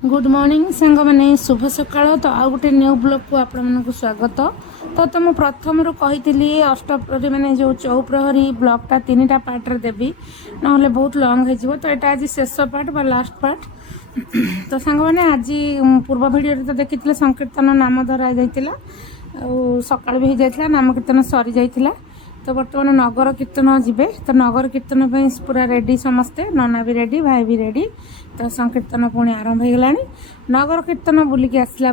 Good morning सांग मैंने शुभ सकाळ। तो आउ गोटे न्यू ब्लॉग को आपण को स्वागत। तो मुझे प्रथम कही अष्टप्रहरी मैंने जो चौप्रहरी ब्लॉगटा 3टा पार्ट रे देवी ना बहुत लंग हो। तो यहाँ आज शेष पार्ट बा लास्ट पार्ट। तो सांग मैंने आज पूर्व वीडियो तो देखी संकीर्तन नाम धरा जाइतिला सकाळ भी हो जाइतिला नाम कीर्तन सरी जाइतिला। तो बर्तमान नगर कीर्तन जीवे। तो नगर कीर्तन पूरा रेडी समस्ते नना भी रेडी भाई भी रेडी। तो संकीर्तन पुणी आरंभ हो गला। नगर कीर्तन बुलिकी आसला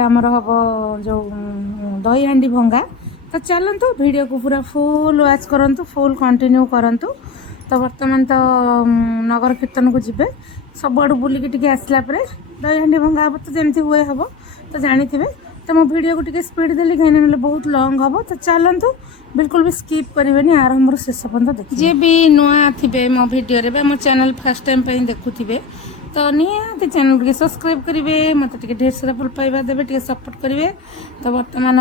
आमर हम जो दही हांडी भंगा। तो चलतु वीडियो को पूरा फुल वाच करंतु फुल कंटिन्यू करंतु। तो बर्तमान तो नगर कीर्तन को जीवे सब आड़ बुलिकी आसला दही हांडी भंगा हम तो जमी हुए हम तो जानी थे। तो मो वीडियो को टिके स्पीड देली कहीं ना बहुत लॉन्ग हम। तो चलतु बिल्कुल भी स्किप करेंगे आरंभ शेष पर्यटन देख। जी भी नुआ थे मो वीडियो रे मो चैनल फर्स्ट टाइम देखुवे तो निहाती चैनल के सब्सक्राइब करेंगे मत ढेर सारा भल पाइबा देवे टे सपोर्ट करेंगे। तो बर्तमान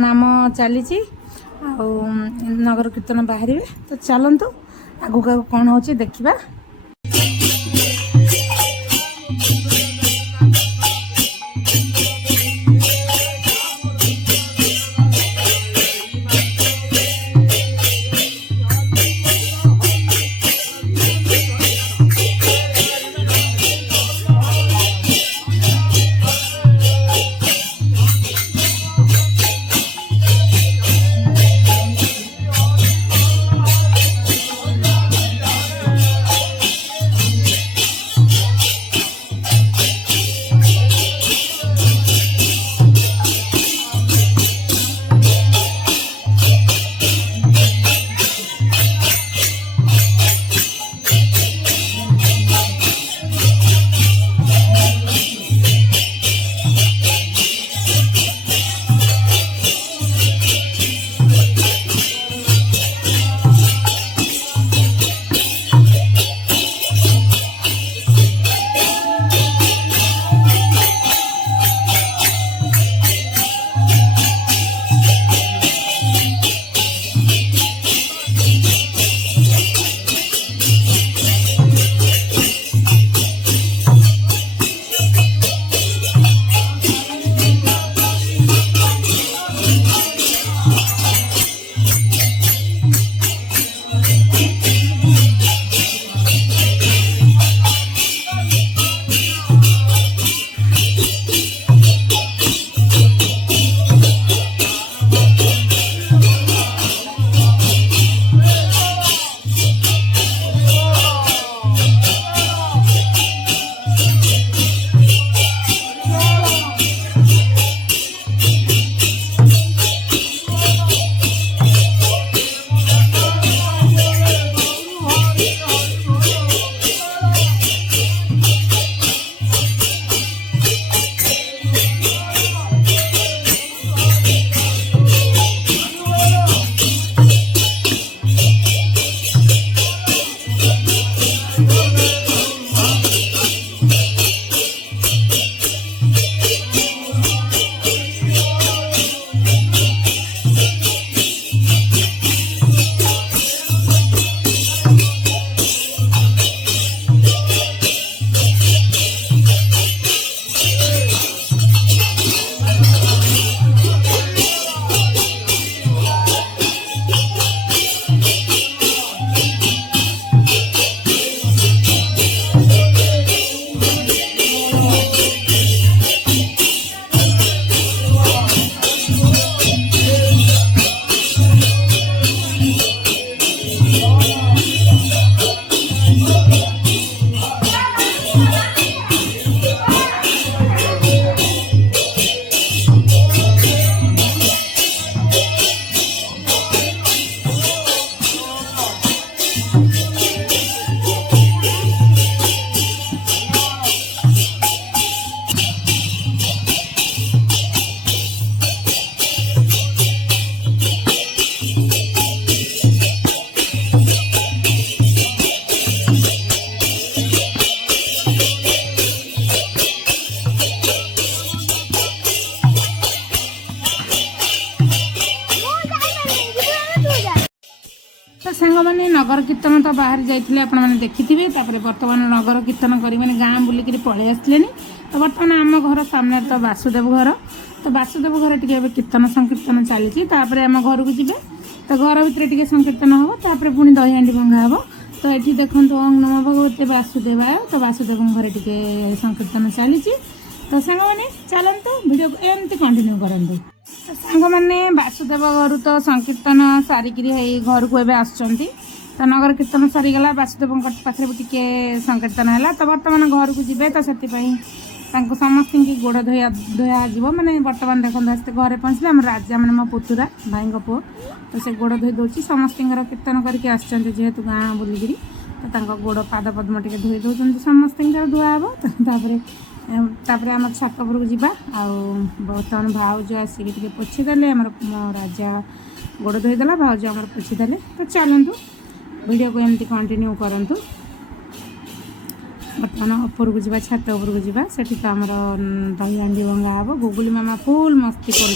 नाम चली नगर कीर्तन बाहर। तो चलतु आगू आगू कौन हो देखा। नगर कीर्तन तो बाहर जाइए आपने देखिथे बर्तमान नगर कीर्तन कर गाँ बुलिक पलि आसले तो बर्तमान आम घर सामने तो वासुदेव घर तो वासुदेव घर टी कीर्तन संकीर्तन चली आम घर को जी तो घर भितर संकीर्तन हम तापर पुणी दही हांडी भंगा हम तो ये देखो ओं नमो भगवते वासुदेवाय तो वासुदेव घर टी संकीर्तन चली तो सांग मैंने चलते वीडियो को एमती कंटिन्यू करूँ तो सांग मैंने वासुदेव घर तो संकीर्तन सारिक घर को आसुँच तो नगर कीर्तन सरीगला वासुदेव पाखे भी टी संकीर्तन है तो बर्तमान घर को जी तो से समस्त गोड़ धोया धोया मैंने बर्तमान देखो आसते घरे पहुँचले आम राजा मैंने मो पुतुरा भाई पु तो से गोड़ धोई दूसरी समस्त कीर्तन करके आसतु गाँ बुलिकी तो गोड़ पाद पद्म टे धोई दौरान समस्त धुआ हे तापर आम छात उपरको जावा बर्तमान भाउज आसिक पोछीदे आम राजा गोड़ धोईदेला भाउज आम पोछीदे तो चलतु वीडियो को एमती कंटिन्यू करूँ बर्तमान ऊपर को जावा छात ऊपर को जावा से तो आमर दही हांडी भंगा हम गुगुली मामा फुल मस्ती कर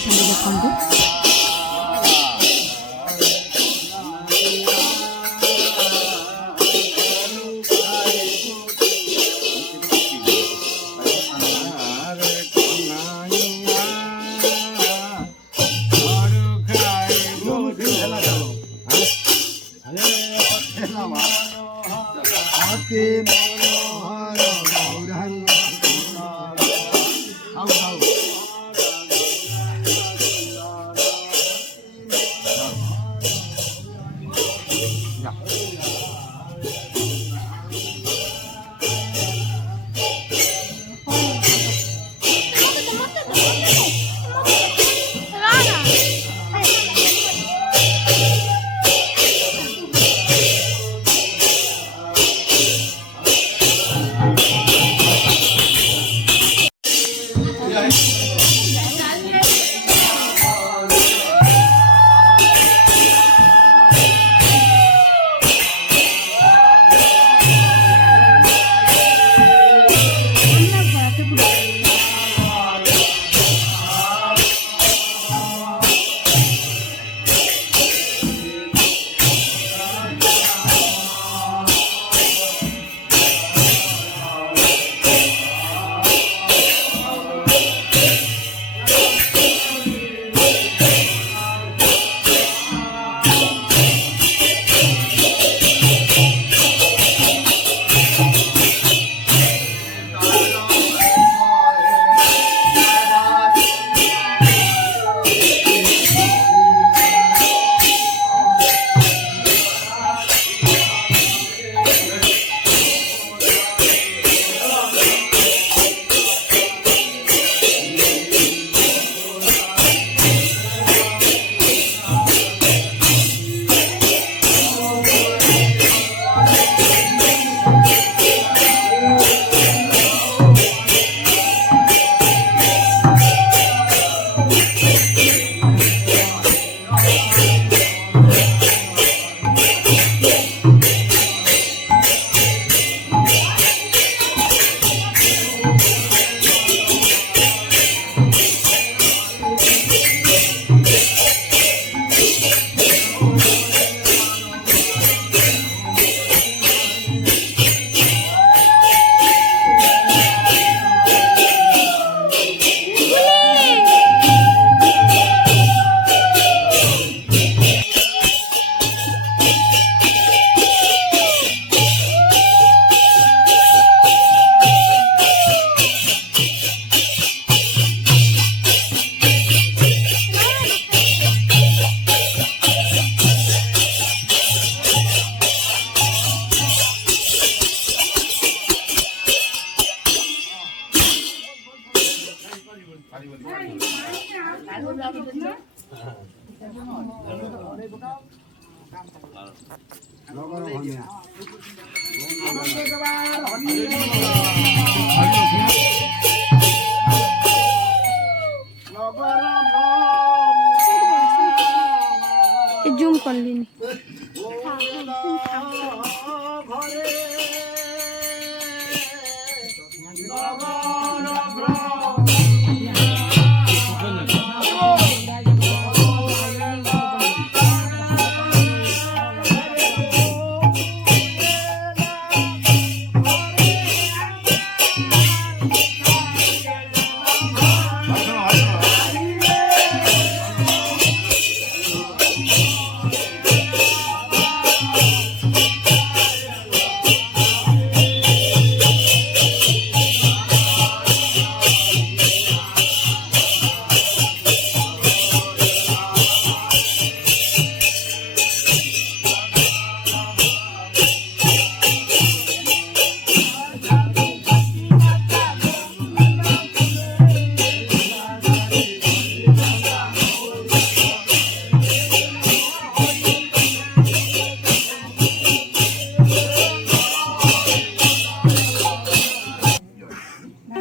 देखते জুম করলিনি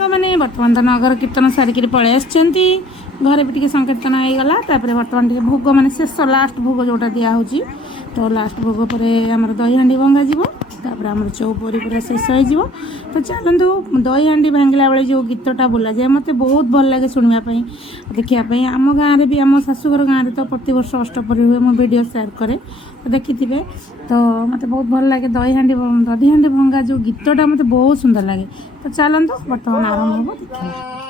मैंने बर्तमान तो नगर कीर्तन सारिक पलि आसछन्ती घरे भी टी संकीर्तन हो गला बर्तमान टी भोग मैंने शेष लास्ट भोग जोटा दिहूँ तो लास्ट भोग पर आमर दही हांडी भंगा तापर आम चौपरी पूरा शेष हो तो चलतु दही हांडी भांगला बेले जो गीतटा बोला जाए मत बहुत भल लगे शुणापी देखापी आम गाँव भी आम शाशुघर गाँव में तो प्रति वर्ष अष्टपरी हुए मुझे वीडियो शेयर करे तो देखी तो मत बहुत भल लगे दही हांडी भंगा जो गीतटा मत बहुत सुंदर लगे तो चलतु बर्तमान आरंभ हो देखा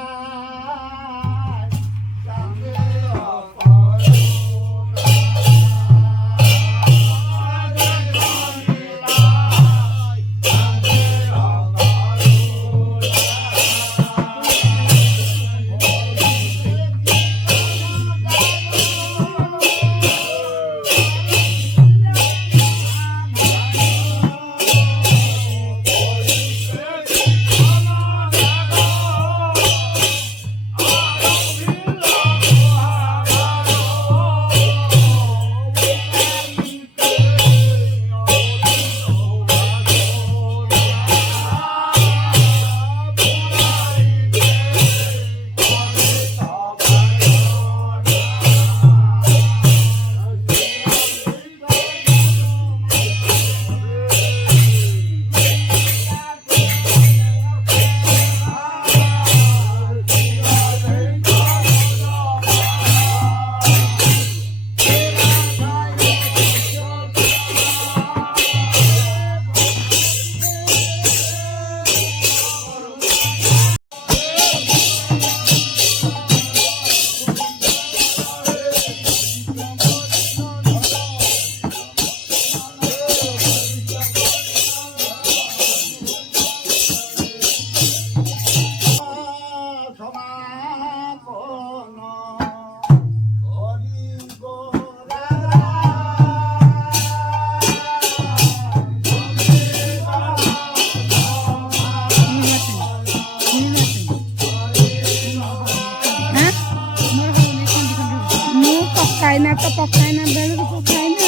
पकाइना तो पकाइना बेल को पकाइना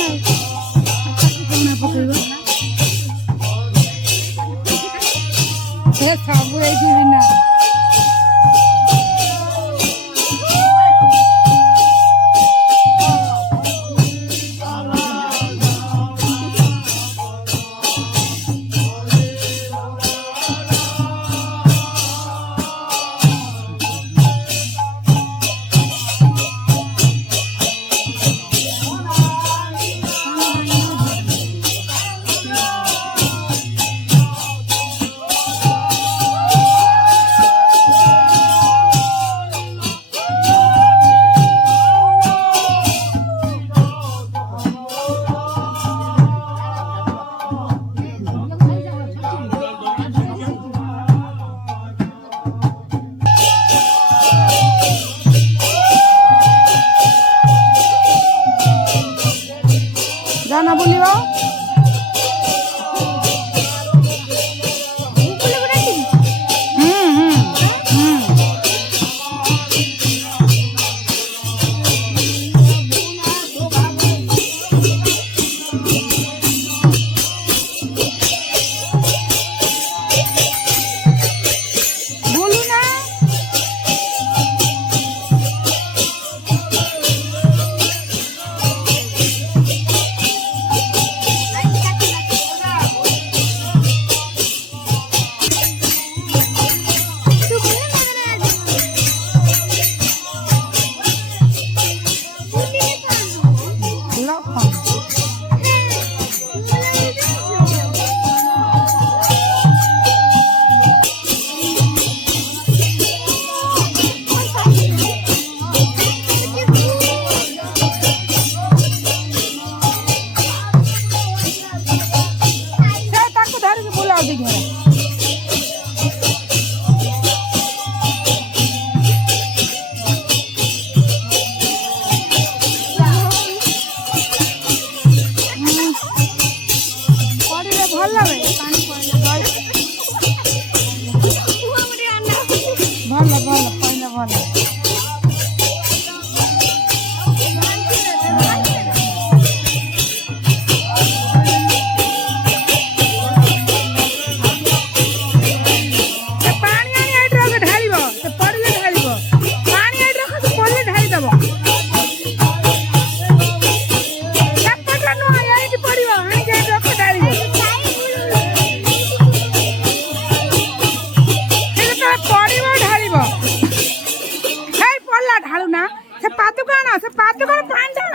कोना पकाइबो से सब एठी बिना जाना बोलियो ସେ ପାଦ କଣ ପାଣି ଢାଳ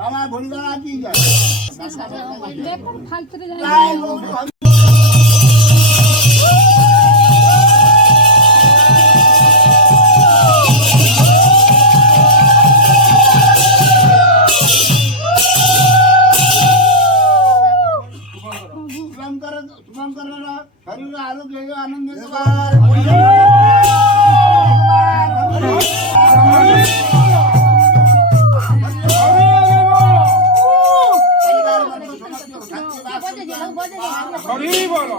बाबा भोली बाबा की जय देखो फालतू रे शरीर आरोग्य आनंद हरी बोलो